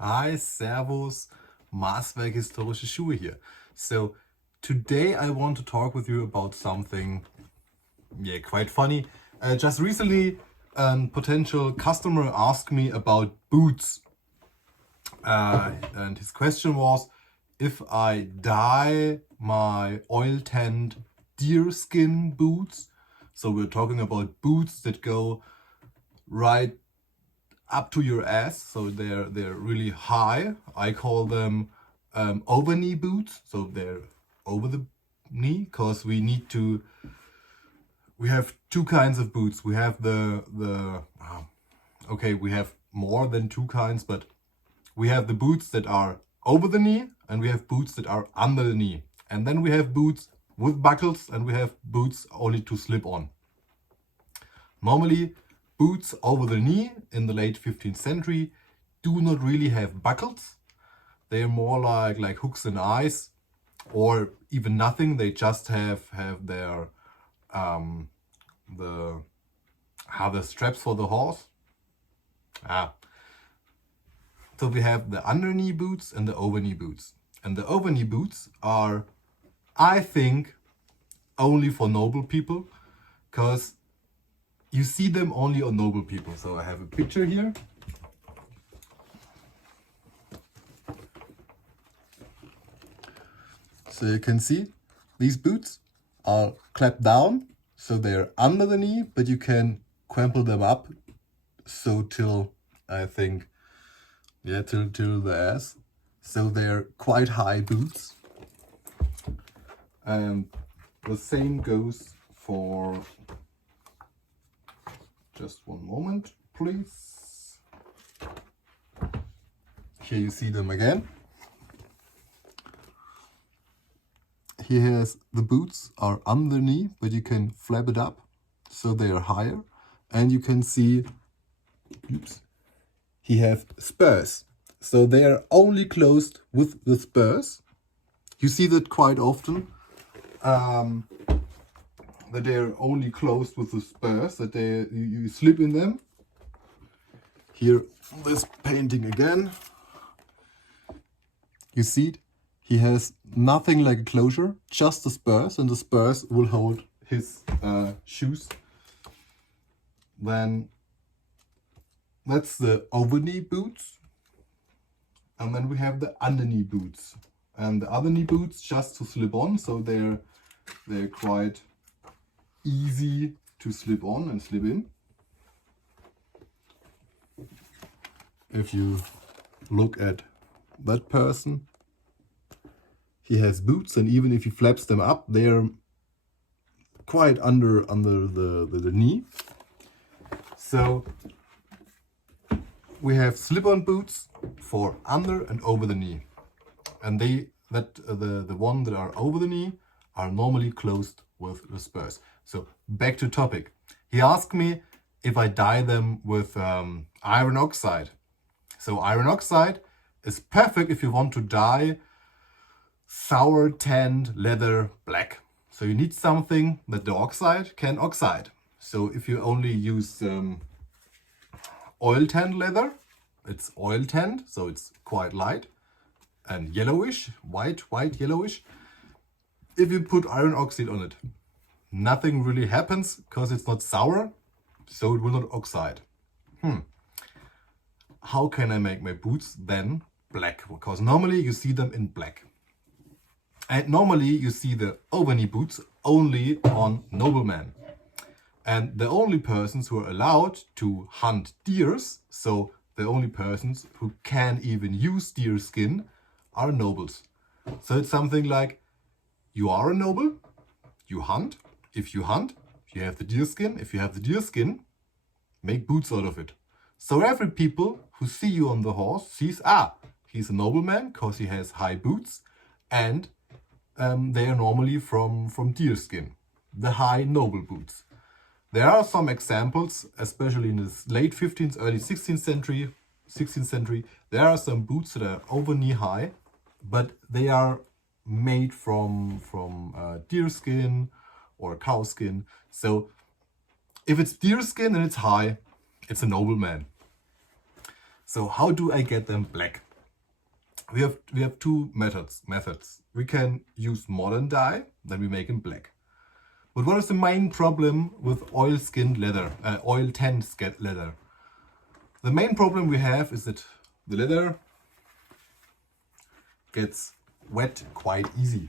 Hi, Servus, Maßwerk historische Schuhe here. So today I want to talk with you about something, quite funny. Just recently, a potential customer asked me about boots, and his question was if I dye my oil tanned deerskin boots. So we're talking about boots that go right up to your ass, so they're really high. I call them over knee boots, so they're over the knee because we have two kinds of boots. We have we have more than two kinds, but we have the boots that are over the knee and we have boots that are under the knee, and then we have boots with buckles and we have boots only to slip on. Normally, boots over the knee in the late 15th century do not really have buckles. They're more like hooks and eyes, or even nothing. They just have their the straps for the horse. So we have the under knee boots and the over knee boots. And the over knee boots are, I think, only for noble people, because you see them only on noble people. So I have a picture here. So you can see these boots are clapped down, so they're under the knee, but you can crumple them up so till, I think, till the ass. So they're quite high boots. And the same goes for, just one moment, please. Here you see them again. Here the boots are under the knee, but you can flap it up so they are higher. And you can see, he have spurs. So they are only closed with the spurs. You see that quite often, that they are only closed with the spurs, that you slip in them. Here, this painting again. You see it? He has nothing like a closure, just the spurs, and the spurs will hold his shoes. Then that's the over knee boots. And then we have the under knee boots. And the other knee boots just to slip on, so they're quite easy to slip on and slip in. If you look at that person, he has boots, and even if he flaps them up, they're quite under the knee. So we have slip-on boots for under and over the knee, and the one that are over the knee are normally closed with the spurs. So back to topic. He asked me if I dye them with iron oxide. So iron oxide is perfect if you want to dye sour tanned leather black. So you need something that the oxide can oxide. So if you only use oil tanned leather, it's oil tanned, so it's quite light and yellowish, white yellowish. If you put iron oxide on it, nothing really happens because it's not sour, so it will not oxide. How can I make my boots then black? Because normally you see them in black. And normally you see the over knee boots only on noblemen. And the only persons who are allowed to hunt deers, so the only persons who can even use deer skin, are nobles. So it's something like, you are a noble, you hunt. If you hunt, you have the deer skin. If you have the deer skin, make boots out of it. So every people who see you on the horse sees, he's a nobleman because he has high boots, and they are normally from deer skin, the high noble boots. There are some examples, especially in the late 15th, early 16th century. There are some boots that are over knee high, but they are made from deer skin or cow skin. So if it's deer skin and it's high, it's a nobleman. So how do I get them black? we have two methods. We can use modern dye, then we make in black. But what is the main problem with oil-skinned leather, oil-tanned leather? The main problem we have is that the leather gets wet quite easy.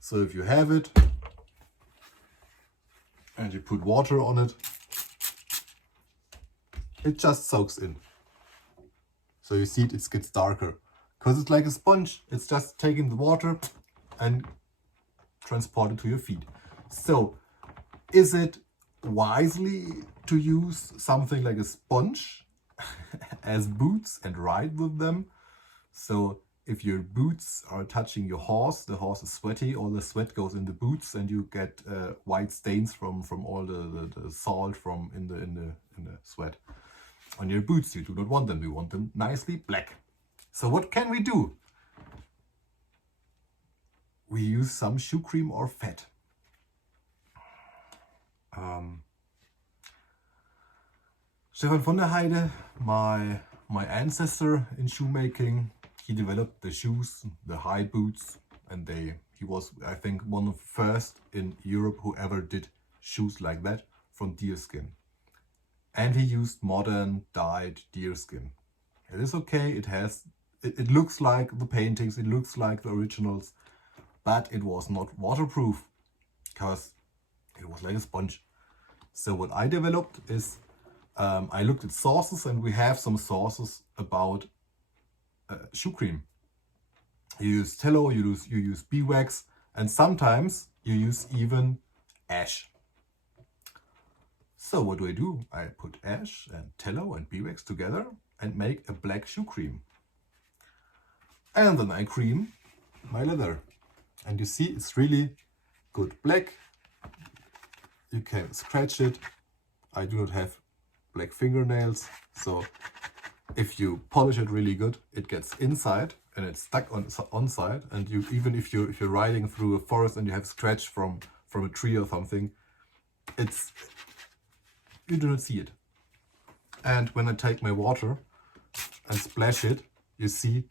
So if you have it and you put water on it, it just soaks in. So you see it gets darker. Because it's like a sponge. It's just taking the water and transport it to your feet. So is it wisely to use something like a sponge as boots and ride with them? So if your boots are touching your horse, the horse is sweaty, all the sweat goes in the boots and you get white stains from all the salt from in the sweat on your boots. You do not want them. You want them nicely black. So what can we do? We use some shoe cream or fat. Stefan von der Heide, my ancestor in shoemaking, he developed the shoes, the Hightboots, and he was, I think, one of the first in Europe who ever did shoes like that from deer skin. And he used modern dyed deer skin. It is okay, it looks like the paintings, it looks like the originals, but it was not waterproof because it was like a sponge. So what I developed is I looked at sources, and we have some sources about shoe cream. You use tallow, you use beeswax, and sometimes you use even ash. So what do? I put ash and tallow and beeswax together and make a black shoe cream. And then I cream my leather. And you see it's really good black. You can scratch it. I do not have black fingernails, so if you polish it really good, it gets inside and it's stuck on side. And even if you're riding through a forest and you have scratch from a tree or something, you do not see it. And when I take my water and splash it, you see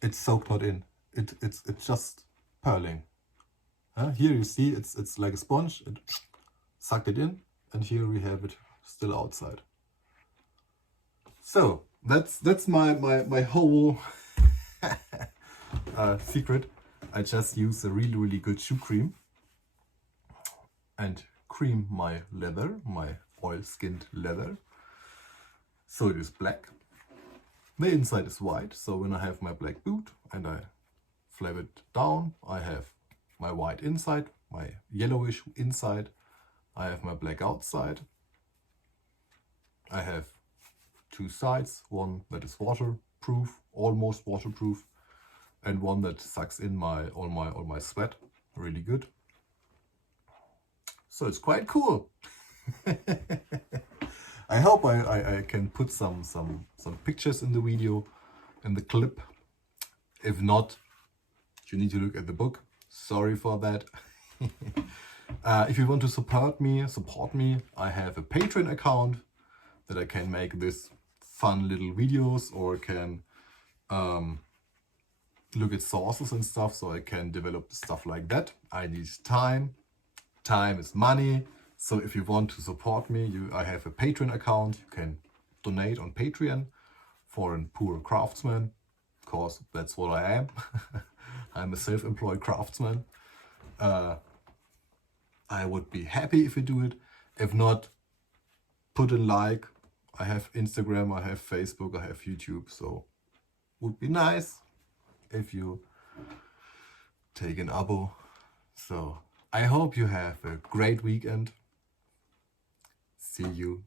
it's soaked not in. It's just pearling. Here you see it's like a sponge. It sucked it in, and here we have it still outside. So that's my whole secret. I just use a really good shoe cream and cream my leather, my oil-skinned leather, so it is black. The inside is white, so when I have my black boot and I flap it down, I have my white inside, my yellowish inside, I have my black outside. I have two sides, one that is waterproof, almost waterproof, and one that sucks in all my sweat really good. So it's quite cool. I hope I can put some pictures in the video, in the clip. If not, you need to look at the book. Sorry for that. If you want to support me, I have a Patreon account that I can make this fun little videos, or can look at sources and stuff, so I can develop stuff like that. I need time. Time is money. So if you want to support me, I have a Patreon account. You can donate on Patreon for a poor craftsman, because that's what I am. I'm a self-employed craftsman. I would be happy if you do it. If not, put a like. I have Instagram, I have Facebook, I have YouTube, so would be nice if you take an abo. So I hope you have a great weekend. See you